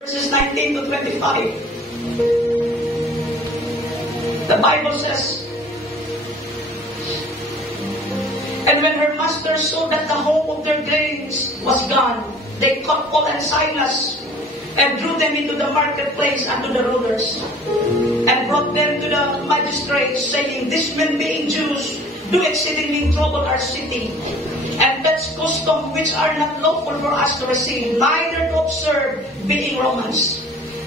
verses 19 to 25. The Bible says, "And when her master saw that the hope of their gains was gone, they caught Paul and Silas and drew them into the marketplace unto the rulers, and brought them to the magistrates, saying, These men being Jews do exceedingly trouble our city, and fetch customs which are not lawful for us to receive, neither to observe, being Romans.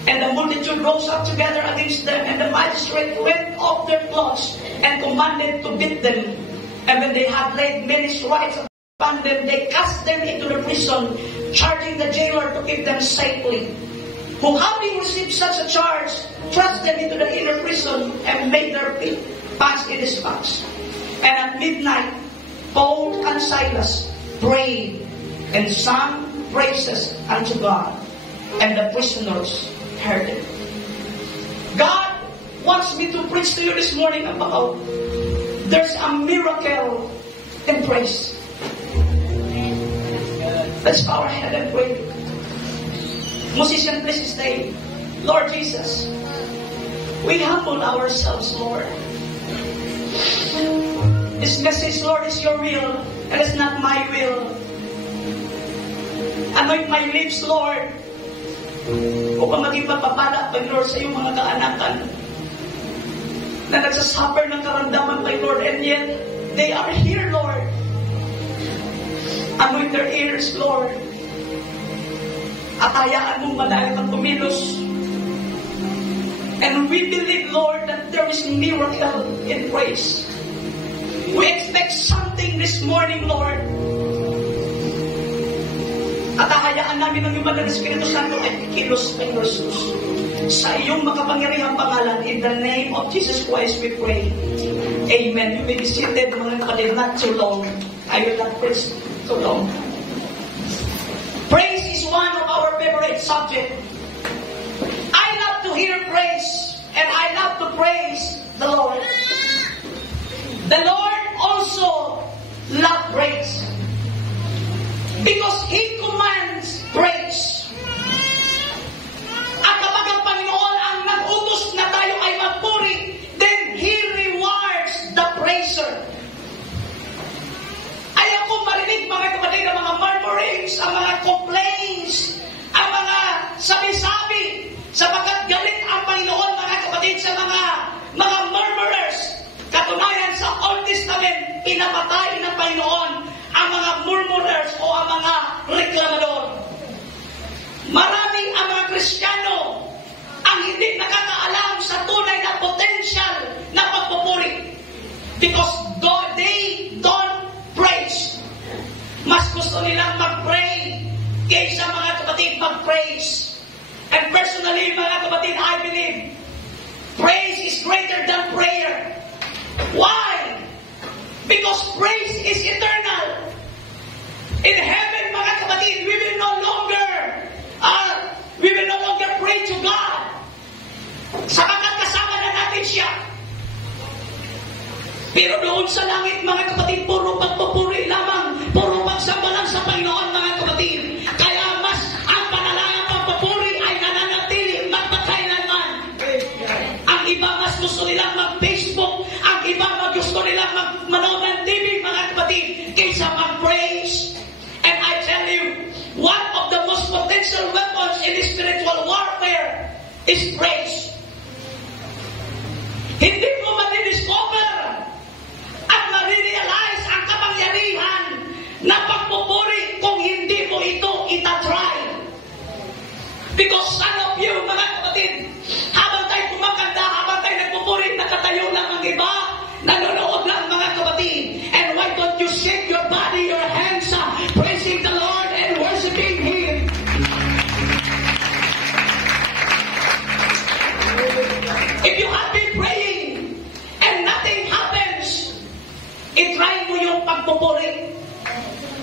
And the multitude rose up together against them, and the magistrate rent off their clothes, and commanded to beat them. And when they had laid many stripes upon them, they cast them into the prison, charging the jailer to keep them safely. Who, having received such a charge, thrust them into the inner prison, and made their feet pass in his stocks. And at midnight, Paul and Silas prayed and sang praises unto God, and the prisoners heard it." God wants me to preach to you this morning about there's a miracle in praise. Let's bow our head and pray. Musician, please stay. Lord Jesus, we humble ourselves, Lord. This message, Lord, is your will, and it's not my will. Anoint my lips, Lord, upang maging pagpapala, Lord, sa iyong mga kaanakan na nagsasuffer ng karamdaman, my Lord, and yet they are here, Lord. Anoint their ears, Lord. At hayaan mong madaya kang kumilos. And we believe, Lord, that there is miracle in praise. We expect something this morning, Lord. At hayaan namin ang iyong banal na Espiritu Santo ay kikilos kay Jesus. Sa iyong makapangyarihang pangalan, in the name of Jesus Christ we pray. Amen. You may be seated, mga kapatid, not too long. I will not preach too long. Praise is one of our favorite subjects. I love to hear praise, and I love to praise the Lord. The Lord also loves praise, because He commands praise. At kapag ang Panginoon ang nag-utos na tayo ay magpuri, then He rewards the praiser. Ayaw ko marinig, mga kapatid, ang mga murmurings, ang mga complaints, ang mga sabi-sabi, sapagkat galit ang Panginoon, mga kapatid, sa mga murmurers. Katunayan sa Old Testament, pinapatay ng Panginoon ang mga murmurers o ang mga reklamador. Maraming ang mga Kristiyano ang hindi nakakaalam sa tunay na potential na pagpupuri, because they don't praise. Mas gusto nilang mag-pray kaysa, mga kapatid, mag-praise. And personally, mga kapatid, I believe praise is greater than prayer. Why? Because praise is eternal. In heaven, mga kapatid, we will no longer pray to God. Sapagkat kasama na natin siya. Pero doon sa langit, mga kapatid, puro pagpupuri lamang, puro pagsamba lang sa Panginoon, mga kapatid. Kaya mas ang panalangin pagpupuri ay nananatili magpakailanman. Ang iba mas gusto nilang mag-Facebook, ang iba mas gusto nilang manood ng TV, mga kapatid, kaysa mag-praise. And I tell you, one of the most potential weapons in spiritual warfare is praise. Hindi mo madidiscover at marirealize ang kapangyarihan na pagpupuri kung hindi mo ito itatry. Because some of you, mga kapatid, habang tayo kumakanta, habang tayo nagpupuri, nakatayo lang ang iba, nanonood lang, mga kapatid. And why don't you shake your body, your hands up, praising the Lord and worshiping Him? If you have been praying and nothing happens, itry mo yung pagpupuri.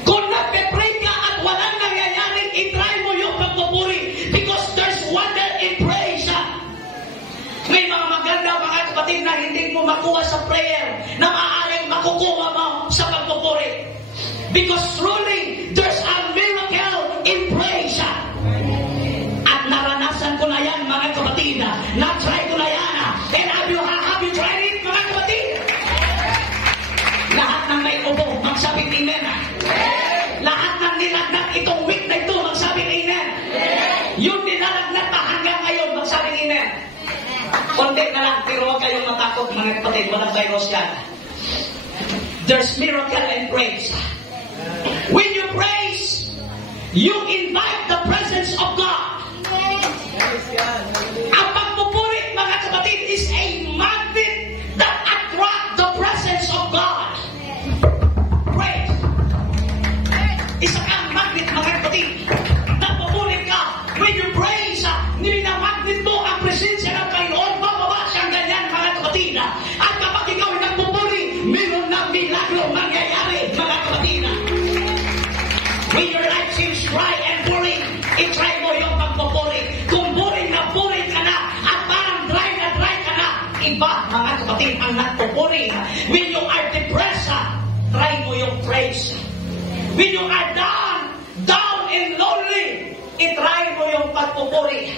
Kung nagpe-pray ka at walang nangyayari, itry mo yung pagpupuri, because there's wonder in praise. May mga maganda, mga kapatid, na hindi mo makuha sa prayer, na maaaring makukuha mo sa pagpupuri. Because truly, there's a miracle in praise. At naranasan konti na lang, pero huwag kayong matakot mga kapatid, walang virus yan. There's miracle and praise. When you praise, you invite the presence of God. Ang pagpupuri, mga kapatid, is a magnet that attract the presence of God. Praise. Isa kang magnet, mga kapatid. Nagpupuri ka. When you praise, niminamagnet mo ang presensya ng Panginoon. Bababa siyang ganyan, mga kapatid. At kapag ikaw ay nagpupuri, meron ng milagro mangyayari, mga kapatid. When your life seems dry and boring, i-try mo yung pagpupuri. Kung boring ka na, at parang dry ka na, iba, mga kapatid, ang nagpupuri. When you are depressed, try mo yung praise. When you are down and lonely, i-try mo yung pagpupuri.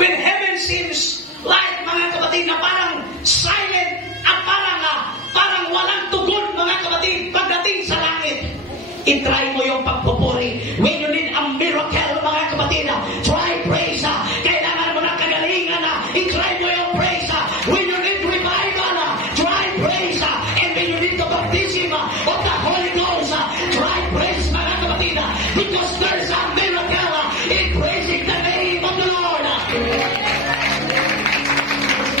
When heaven seems like, mga kapatid, na parang silent at parang walang tugon, mga kapatid, pagdating sa langit, i-try mo yung pagpupuri. When you need a miracle, mga kapatid, try praise. Kailangan mo ng kagalingan, i-try mo yung praise. When you need revival, try praise. And when you need the baptism of the Holy Ghost, try praise, mga kapatid. Because there's a miracle in praising the name of the Lord.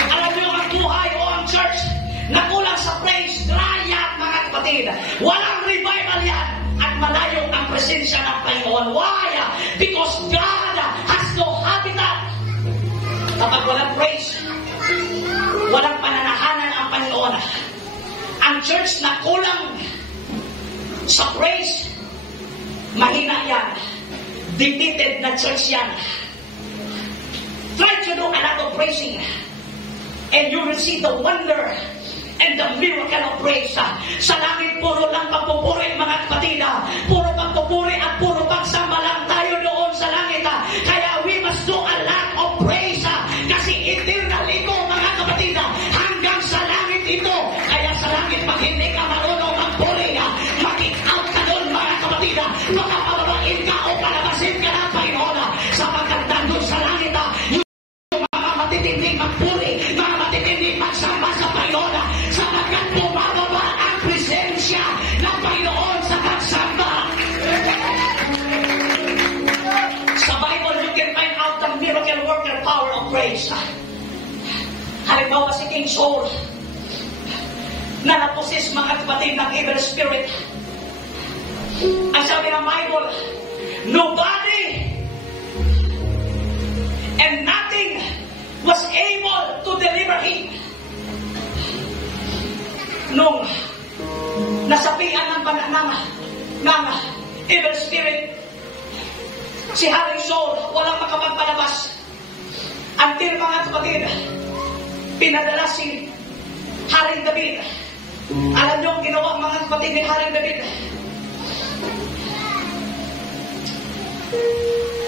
Alam niyo, ang buhay o ang church na kulang sa praise, dry yan, mga kapatid. Walang revival yan. At malayo ang presensya ng Panginoon. Why? Because God has no habitat. Kapag walang praise, walang pananahanan ang Panginoon. Ang church na kulang sa praise, mahina yan. Defeated na church yan. Try to do a lot of praising, and you will see the wonder and the miracle of praise. Sa langit, puro lang pagpupuri, mga kapatid. Puro pagpupuri at puro pagsamba lang tayo doon sa langit. Kaya we must do a lot of praise. Kasi eternal ito, mga kapatid. Hanggang sa langit ito. Kaya sa langit, pag hindi ka marunong magpuri, mag-kick out ka doon, mga kapatid. Makapababain ka o palabasin ka ng Panginoon. Sapagkat doon sa langit, yung mga matitinding magpuri, mga matitinding magsamba sa Panginoon. Sapagkat bumababa ang presensya ng Panginoon sa pagsamba. Sa Bible, you can find out the miracle worker power of praise. Halimbawa si King Saul, na napossess, mga kapatid, ng evil spirit. Ang sabi ng Bible, nobody and nothing was able to deliver him. Nung nasapian ng evil spirit, si Haring Saul, walang makapagpalabas. Until, mga kapatid, pinadala si Haring David. Alam niyo ang ginawa, mga kapatid, ni Haring David?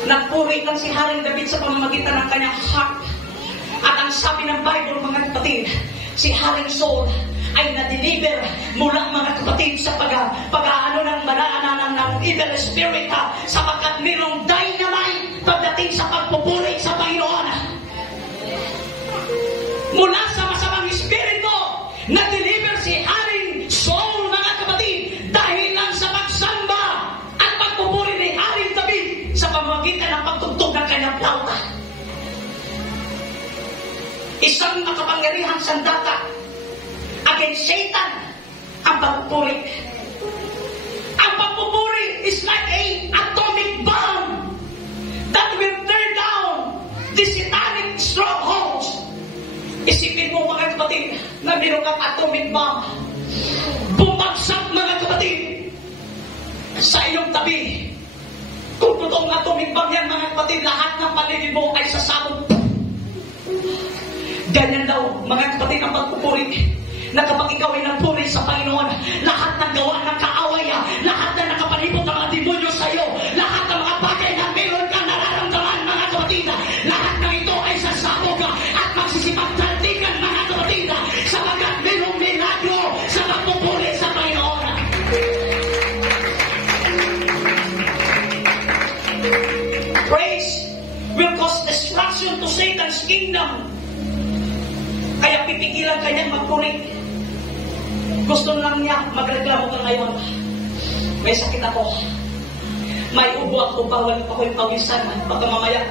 Nagpuri lang si Haring David sa pamamagitan ng kanyang harp. At ang sabi ng Bible, mga kapatid, si Haring Saul ay na-deliver mula, mga kapatid, sa pag-aano ng banaan ng evil spirit, sapagkat mayroong dynamite pagdating sa pagpupuri sa Panginoon. Mula sa masamang espiritu, na-deliver si Haring Saul, mga kapatid, dahil lang sa pagsamba at pagpupuri ni Haring David sa pamamagitan ng pagtugtog ng kanyang flauta. Isang makapangyarihang sandata against Satan ang pagpupuri. Ang pagpupuri is like a atomic bomb that will tear down the satanic strongholds. Isipin mo, mga kapatid, na meron kang atomic bomb. Bumagsak, mga kapatid, sa iyong tabi. Kung totoong atomic bomb yan, mga kapatid, lahat ng paligid mo ay sasabog. Ganyan daw, mga kapatid, ang pagpupuri. Na kapag ikaw ay nagpuri sa Panginoon, lahat ng gawa ng kaaway, lahat na nakapalibot ng mga demonyo sa iyo, lahat ng mga bagay na meron kang nararamdaman, mga kapatid, lahat ng ito ay sasabog at magsisipagtaltikan, mga kapatid, sapagkat mayroong milagro sa pagpupuri sa Panginoon. Praise will cause destruction to Satan's kingdom. Kaya pipigilan ka niyang magpuri. Gusto lang niya magreklamo ka ngayon. May sakit ako. May ubo ako, bawal ako yung pawisan. Baka mamaya,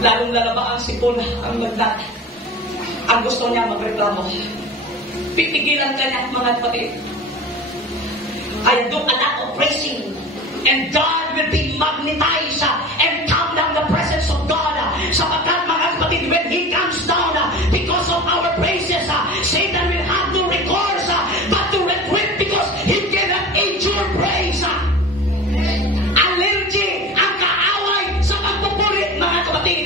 lalong lalaba ang sipon, ang magdat. Ang gusto niya magreklamo. Pipigilan ka niya, mga kapatid. I do a lot of praising. And God will be magnetized and come down the presence of God. Sapagkat mga kapatid, when He comes down, because of our praises, Satan will have no recourse but to retreat because He cannot endure praise. Allergy ang kaaway sa pagpupuri, mga kapatid.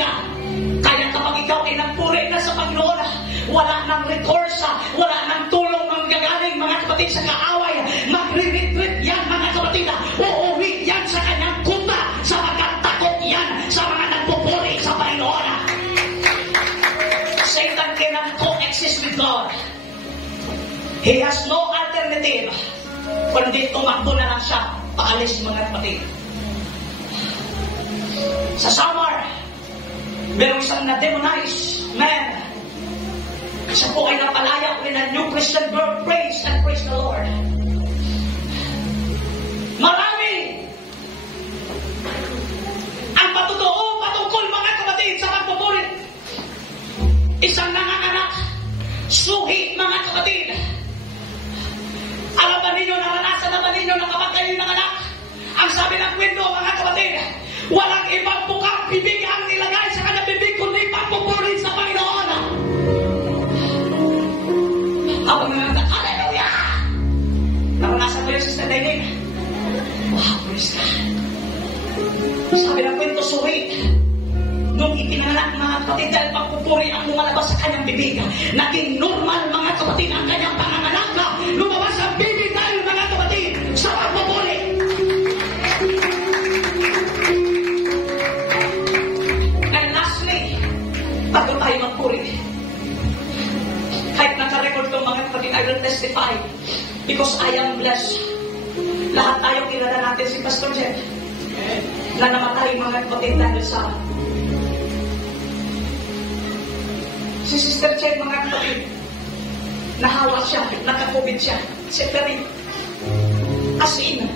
Kaya kapag ikaw ay nagpuri na sa Panginoon, wala nang recourse, wala nang tulong ang gagaling, mga kapatid, sa kaaway. Magre-retreat yan, mga kapatid. Uuwi yan sa kanyang kuta sapagkat takot yan sa mga nagpupuri sa Panginoon. Satan cannot coexist with God. He has no alternative kundi tumakbo na lang siya paalis, mga kapatid. Sa Samar, merong isang na-demonize man. Siya po ay napalaya with a new Christian birth. Praise and praise the Lord. Marami ang patutoo patungkol, mga kapatid, sa pagpupuri. Isang nanganganak, suhi, mga kapatid. Alam ba ninyo, naranasan na ba ninyo na kapag kayo nanganak? Ang sabi ng kwento, mga kapatid, walang ibang bukang bibig ang nilagay sa kanyang bibig kundi pagpupuri sa Panginoon. Habang nanganak, hallelujah! Naranasan ko yung Sister David. Wow, praise God. Sabi ng kwento, suhi. Nung itinanganak, mga kapatid, dahil pagpupuri ang lumalabas sa kanyang bibig, naging normal, mga kapatid, ang kanyang panganganak na lumabas ang bibig dahil, mga kapatid, sa pagpupuri. And lastly, bago tayo magpuri, kahit nakarecord ko, mga kapatid, I will testify because I am blessed. Lahat tayo kilala natin si Pastor Jeff na namatay, mga kapatid, dahil sa si Sister Chen, mga kapatid, nahawa siya, naka-COVID siya, separi. As in,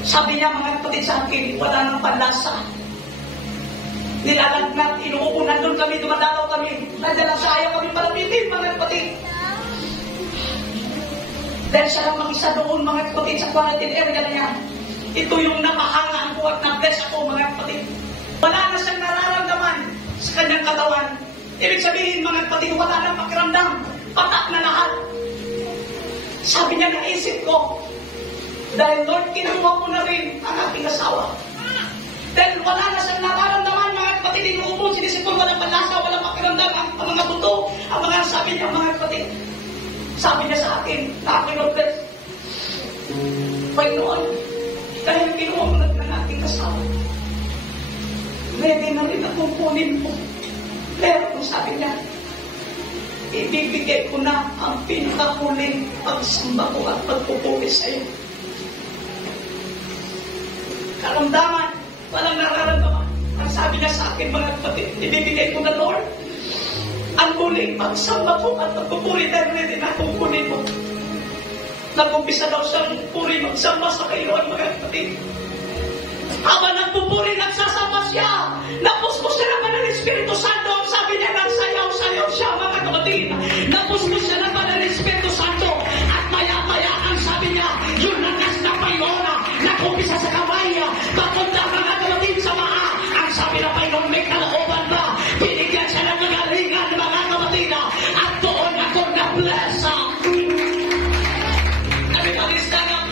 sabi niya, mga kapatid, sa akin, wala nang panlasa. Nilalagnat, inuupunan doon kami, dumadalaw kami, nadala sa ayaw kami palapitin, mga kapatid. Dahil siya lang mag-isa doon, mga kapatid, sa quarantine area na niya. Ito yung napahanga ang buhat na bless ako, mga kapatid. Wala na siyang nararamdaman sa kanyang katawan. Ibig sabihin, mga kapatid, wala nang pakiramdam. Patak na lahat. Sabi niya, naisip ko, dahil Lord, kinuha ko na rin ang aking asawa. Dahil wala na siyang nararamdaman, mga kapatid, inuubon, sinisipon, walang panlasa, walang pakiramdam, ang mga buto, ang mga sabi niya, mga kapatid. Sabi niya sa akin, na aking Lord, Panginoon, dahil kinuha ko na rin ang aking asawa. Ready na rin akong kunin mo. Pero kung sabi niya, ibibigay ko na ang pinakahuling pagsamba ko at pagpupuri sa iyo. Karamdaman, walang nararamdaman. Ang sabi niya sa akin, mga kapatid, ibibigay ko na, Lord, ang huling pagsamba ko at pagpupuri dahil ready na akong kunin mo. Nag-umpisa daw siyang puri magsamba sa kayoan, mga kapatid. Habang nagpupuri, nagsasama siya. Napuspos siya ng Banal Espiritu Santo. Ang sabi niya, nagsayaw-sayaw siya, mga kapatid. Napuspos siya ng Banal Espiritu Santo. At maya-maya, ang sabi niya, yung lakas na Panginoon na kumpisa sa kamay, papunta, mga kapatid, sa maa. Ang sabi na Panginoon, may kalooban ba? Binigyan siya ng magalingan, mga kapatid. At doon ako na-bless. Everybody stand up.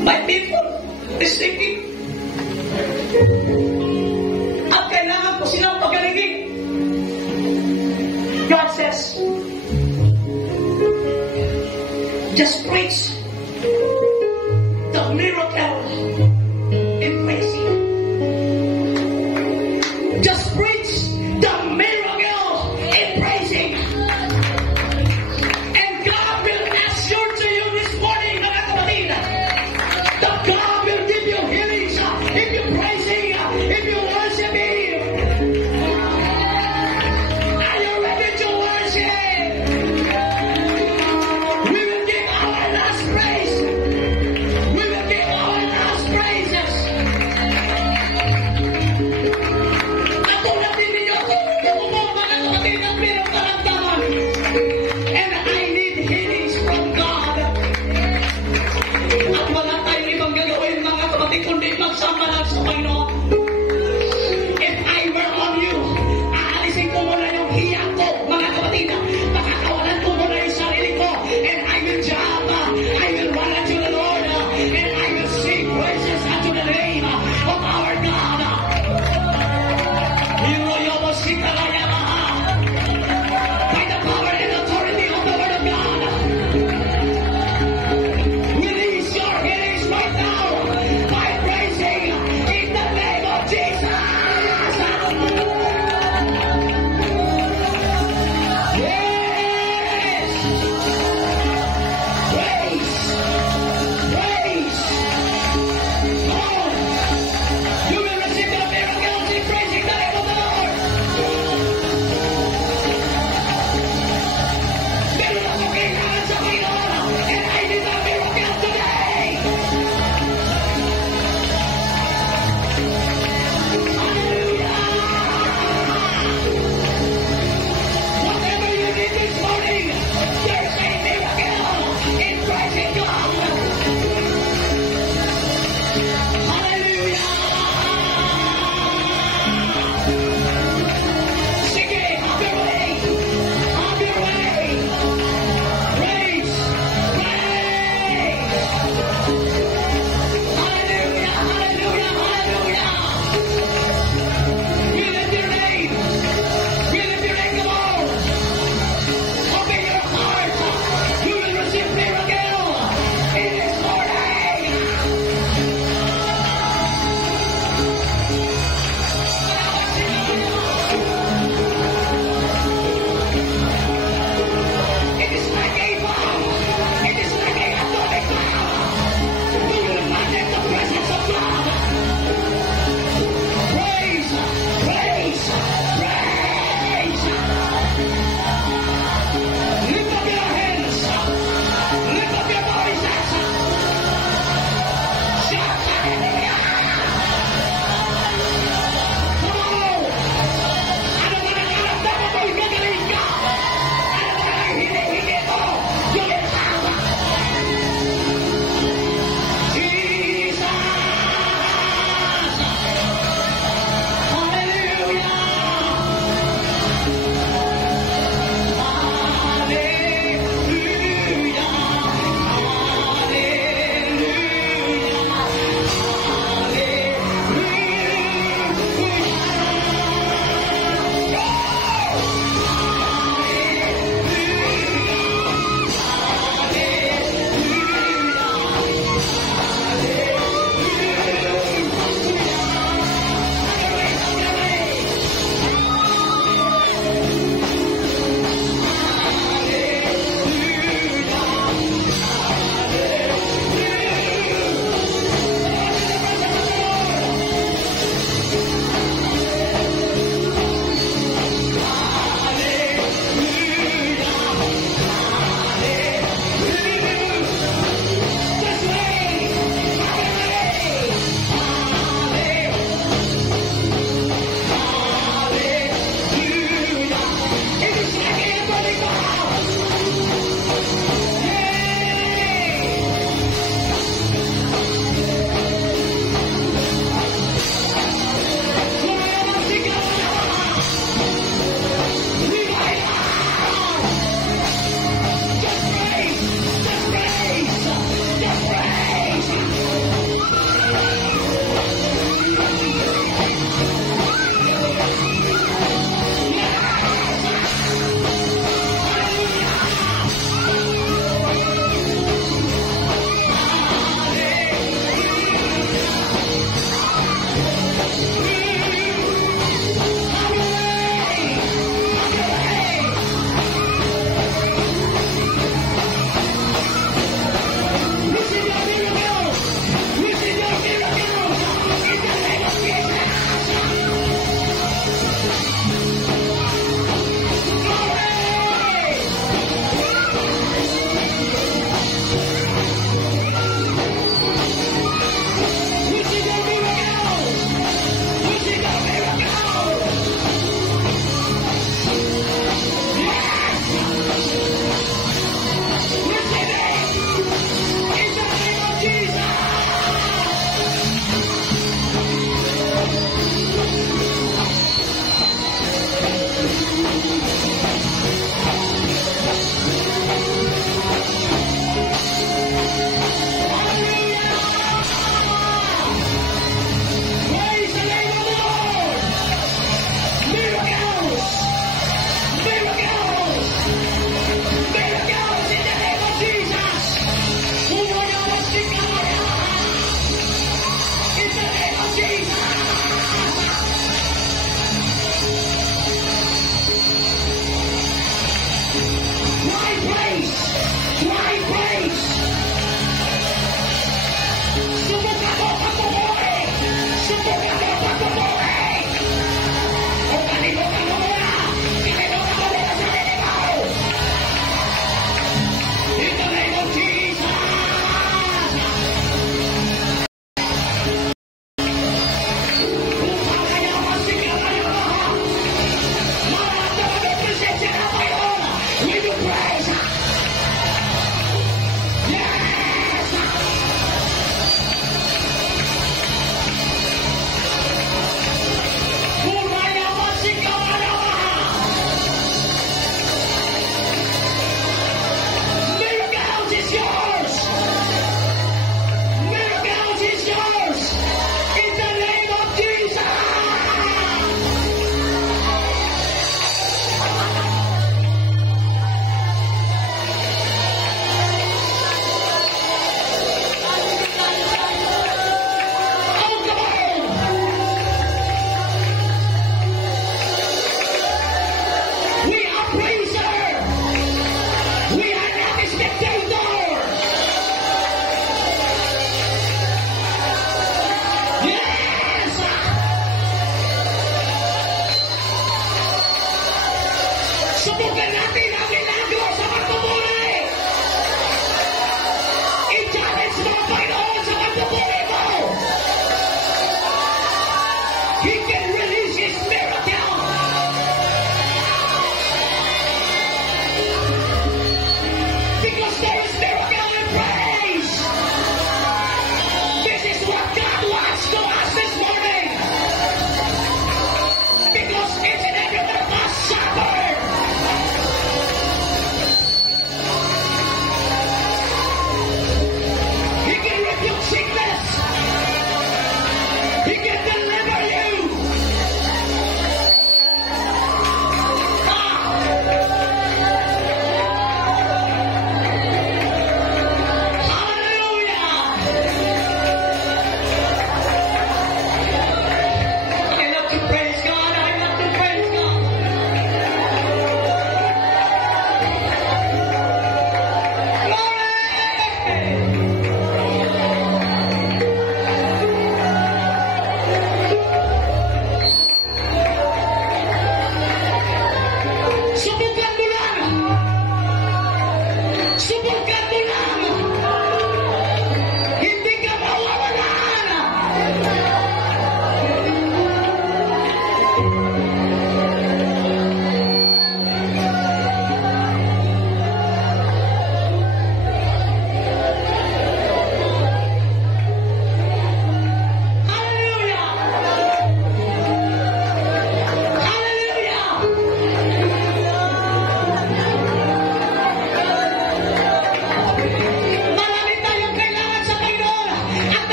My people is seeking. At kailangan ko silang pagalingin. God says, just preach